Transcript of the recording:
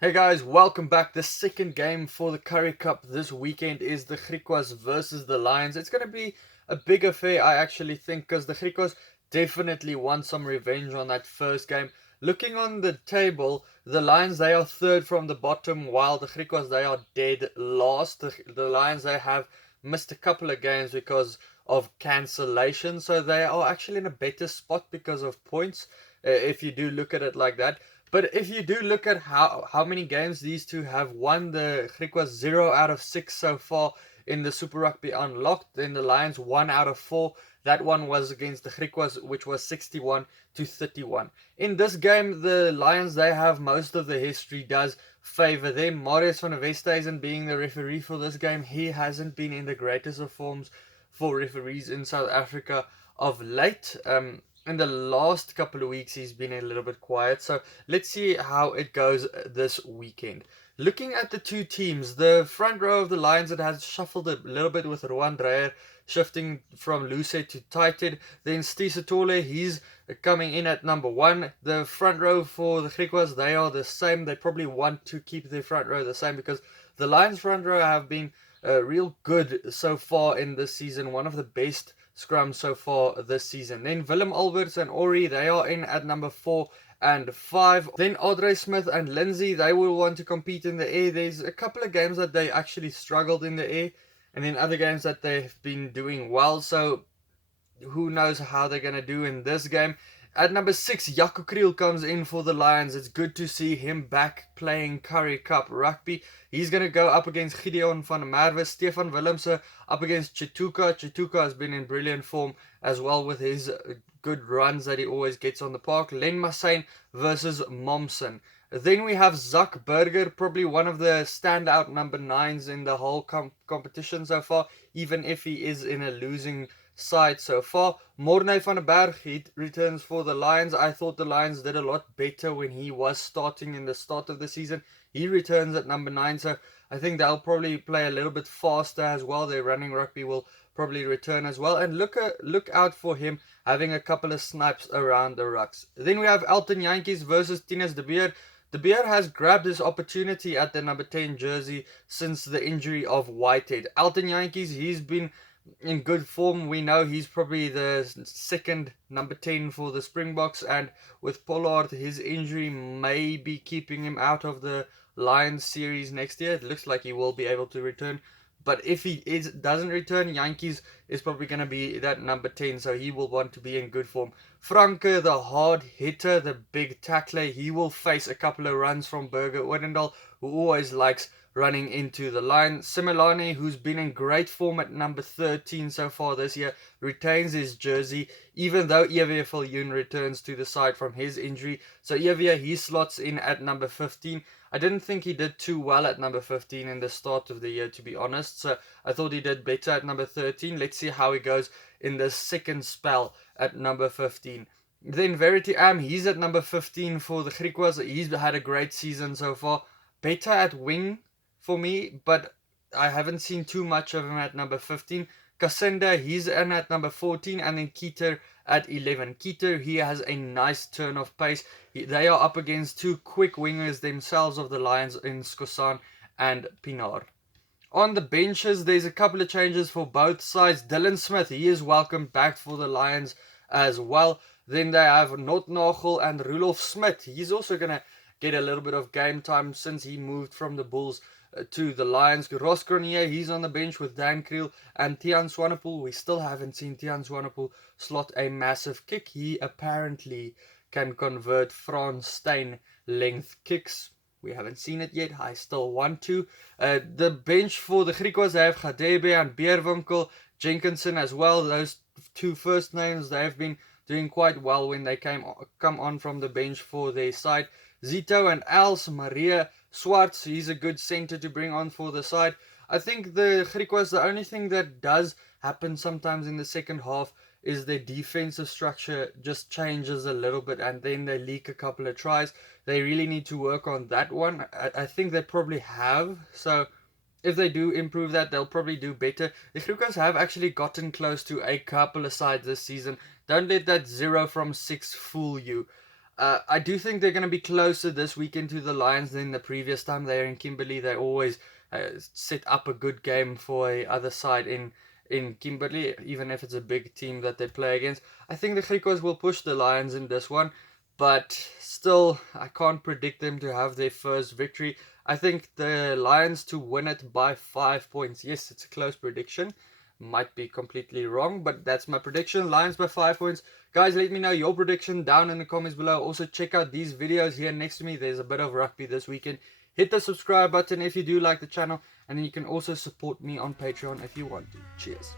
Hey guys, welcome back. The second game for the Currie Cup this weekend is the Griquas versus the Lions. It's going to be a big affair, I actually think, because the Griquas definitely want some revenge on that first game. Looking on the table, the Lions, they are third from the bottom, while the Griquas, they are dead last. The Lions, they have missed a couple of games because of cancellation, so they are actually in a better spot because of points, if you do look at it like that. But if you do look at how many games these two have won, the Griquas 0 out of 6 so far in the Super Rugby Unlocked, then the Lions 1 out of 4. That one was against the Griquas, which was 61-31. In this game, the Lions, they have most of the history does favor them. Marius van der Westhuizen being the referee for this game, he hasn't been in the greatest of forms for referees in South Africa of late. In the last couple of weeks, he's been a little bit quiet. So let's see how it goes this weekend. Looking at the two teams, the front row of the Lions, it has shuffled a little bit with Rowan Dreyer shifting from Luce to Tighted. Then Stisatole, he's coming in at number 1. The front row for the Griquas, they are the same. They probably want to keep their front row the same because the Lions front row have been real good so far in this season. One of the best scrum so far this season. Then Willem Alberts and Ori, they are in at number 4 and 5. Then Audrey Smith and Lindsay, they will want to compete in the air. There's a couple of games that they actually struggled in the air, and then other games that they've been doing well. So who knows how they're going to do in this game. At number 6, Jaco Kriel comes in for the Lions. It's good to see him back playing Currie Cup rugby. He's going to go up against Gideon van der Merwe. Stefan Willemse up against Chituka. Chituka has been in brilliant form as well with his good runs that he always gets on the park. Len Massane versus Momsen. Then we have Zak Burger, probably one of the standout number 9s in the whole competition so far, even if he is in a losing side so far. Morne van der Berg, he returns for the Lions. I thought the Lions did a lot better when he was starting in the start of the season. He returns at number 9, so I think they'll probably play a little bit faster as well. Their running rugby will probably return as well. And look out for him having a couple of snipes around the rucks. Then we have Elton Yankees versus Tinus de Beer. De Beer has grabbed his opportunity at the number 10 jersey since the injury of Whitehead. Elton Yankees, he's been in good form. We know he's probably the second number 10 for the Springboks, and with Pollard, his injury may be keeping him out of the Lions series next year. It looks like he will be able to return, but if he doesn't return, Yankees is probably going to be that number 10, so he will want to be in good form. Franke, the hard hitter, the big tackler, he will face a couple of runs from Burger Odendaal, who always likes running into the line. Similane, who's been in great form at number 13 so far this year, retains his jersey, even though Evie Viljoen returns to the side from his injury. So Evie, he slots in at number 15. I didn't think he did too well at number 15 in the start of the year, to be honest. So I thought he did better at number 13. Let's see how he goes in the second spell at number 15. Then Verity Am, he's at number 15 for the Griquas. He's had a great season so far. Better at wing for me, but I haven't seen too much of him at number 15. Kassenda, he's in at number 14, and then Keeter at 11. Keeter, he has a nice turn of pace. They are up against two quick wingers themselves of the Lions in Skosan and Pinar. On the benches, there's a couple of changes for both sides. Dylan Smith, he is welcome back for the Lions as well. Then they have Notnagel and Rudolf Smith. He's also going to get a little bit of game time since he moved from the Bulls to the Lions. Ross Cornier, he's on the bench with Dan Kriel and Tian Swanepoel. We still haven't seen Tian Swanepoel slot a massive kick. He apparently can convert Frans Steyn length kicks. We haven't seen it yet. I still want to. The bench for the Griquas, they have Gadebe and Beerwinkel, Jenkinson as well. Those two first names, they have been doing quite well when they come on from the bench for their side. Zito and Els, Maria Swartz, he's a good center to bring on for the side. I think the Griquas, the only thing that does happen sometimes in the second half is their defensive structure just changes a little bit and then they leak a couple of tries. They really need to work on that one. I think they probably have. So if they do improve that, they'll probably do better. The Griquas have actually gotten close to a couple of sides this season. Don't let that 0 from 6 fool you. I do think they're going to be closer this weekend to the Lions than the previous time they were in Kimberley. They always set up a good game for a other side in Kimberley, even if it's a big team that they play against. I think the Griquas will push the Lions in this one, but still, I can't predict them to have their first victory. I think the Lions to win it by 5 points. Yes, it's a close prediction. Might be completely wrong, but that's my prediction. Lions by 5 points. Guys, let me know your prediction down in the comments below. Also, check out these videos here next to me. There's a bit of rugby this weekend. Hit the subscribe button if you do like the channel, and then you can also support me on Patreon if you want to. Cheers.